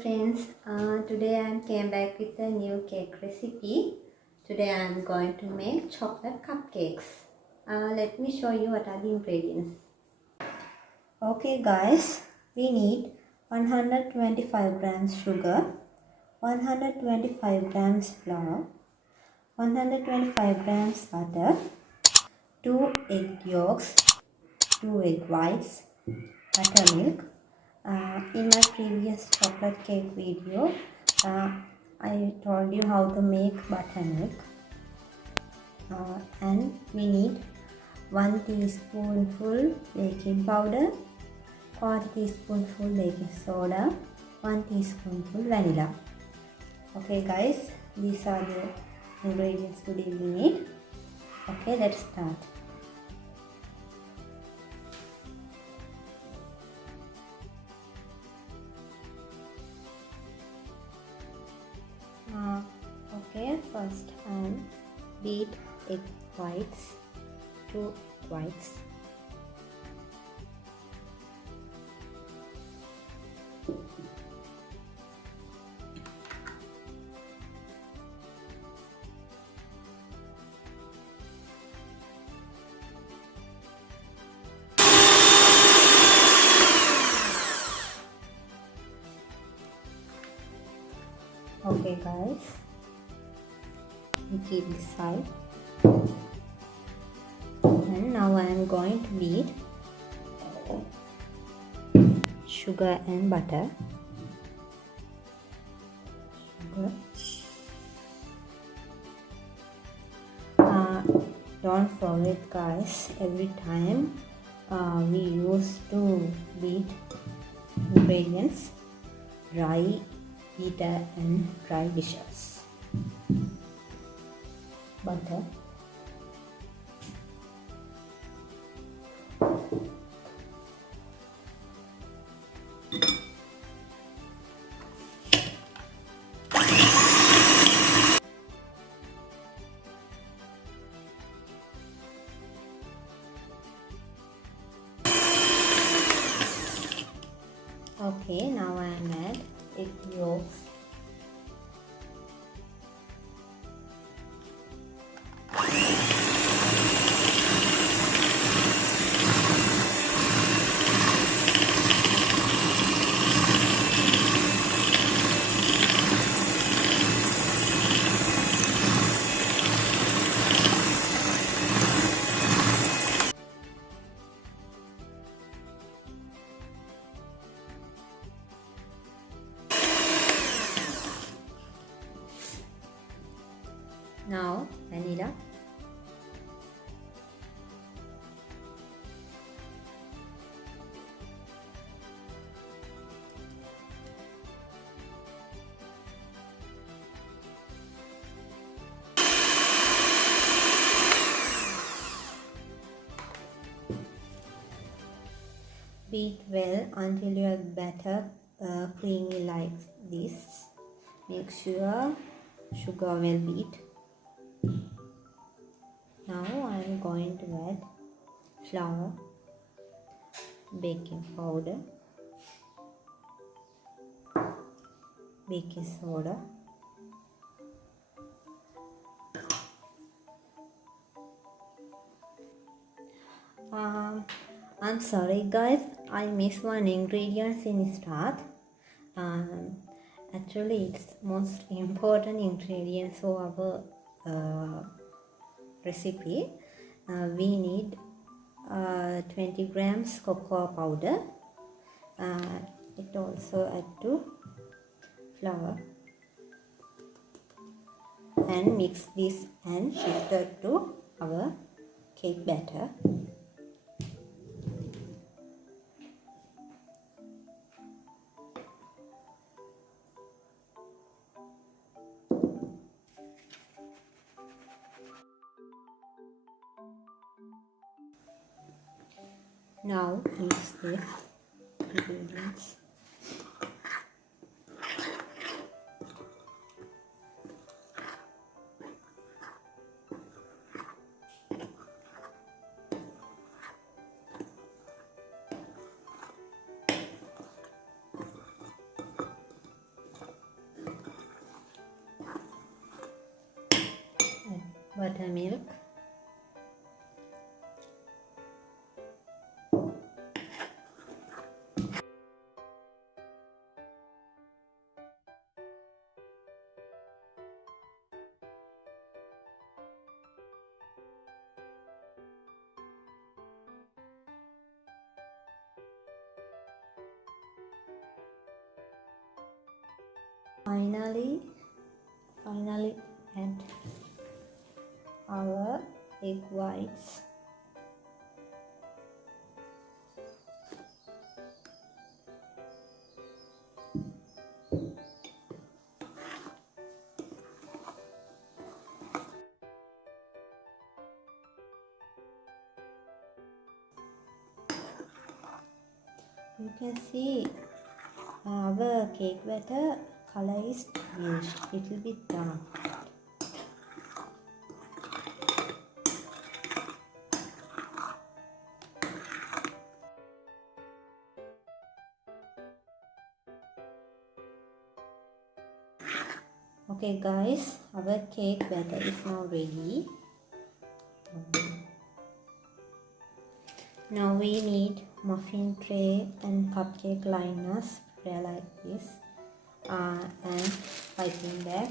friends, today I came back with a new cake recipe. Today I am going to make chocolate cupcakes. Let me show you what are the ingredients. Okay guys, we need 125 grams sugar, 125 grams flour, 125 grams butter, 2 egg yolks, 2 egg whites, buttermilk. In my previous chocolate cake video, I told you how to make buttermilk. And we need 1 teaspoonful baking powder, 1/4 teaspoonful baking soda, 1 teaspoonful vanilla. Okay guys, these are the ingredients today we need. Okay, let's start. Okay, first beat egg whites, 2 whites. Okay guys, we keep this side, and now I am going to beat sugar and butter. Don't forget guys, every time we used to beat ingredients, dry heater and dry dishes. Butter, okay, now I am add egg yolks. Now vanilla, beat well until your batter creamy like this. Make sure sugar well beat. Now I am going to add flour, baking powder, baking soda, I'm sorry guys, I missed one ingredient in start. Actually it's most important ingredient for our recipe. We need 20 grams cocoa powder. It also add to flour and mix this and shift it to our cake batter. Now mix the ingredients. buttermilk, finally add our egg whites. You can see our cake batter color is little bit dark. Okay guys, our cake batter is now ready. Now we need muffin tray and cupcake liners like this and piping bag.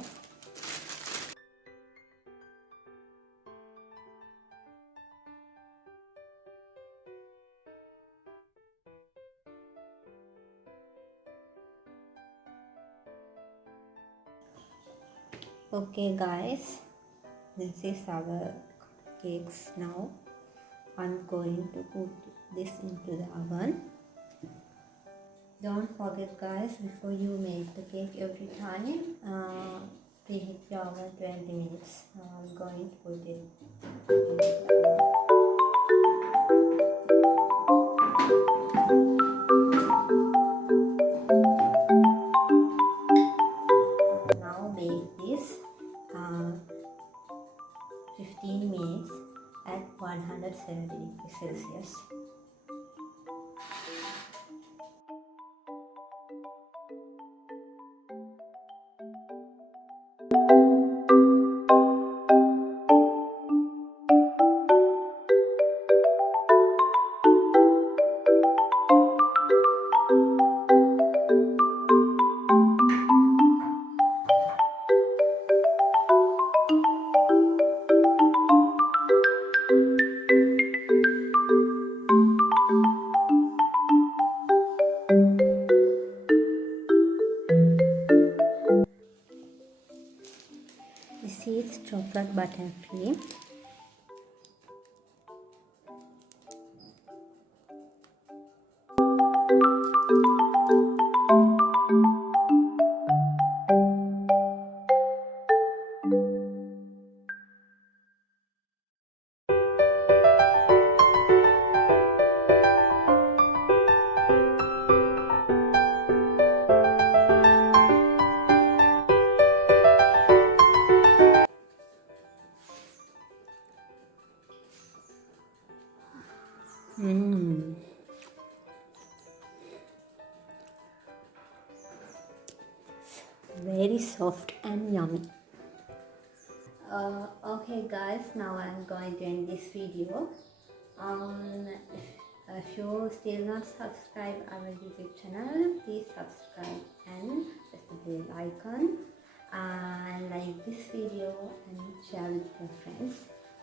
Okay guys, this is our cakes now. I'm going to put this into the oven. Don't forget guys, before you make the cake every time, preheat your oven 20 minutes. I'm going to put it into the oven. Now bake this 15 minutes at 170 degrees Celsius. This is chocolate buttercream. Very soft and yummy. Okay guys, now I'm going to end this video. If you still not subscribe our YouTube channel, please subscribe and press the bell icon and like this video and share with your friends.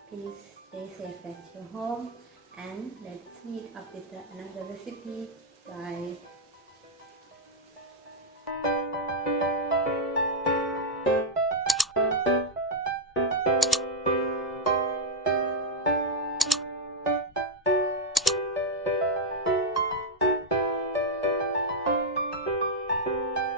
Please stay safe at your home and let's meet up with another recipe. Bye.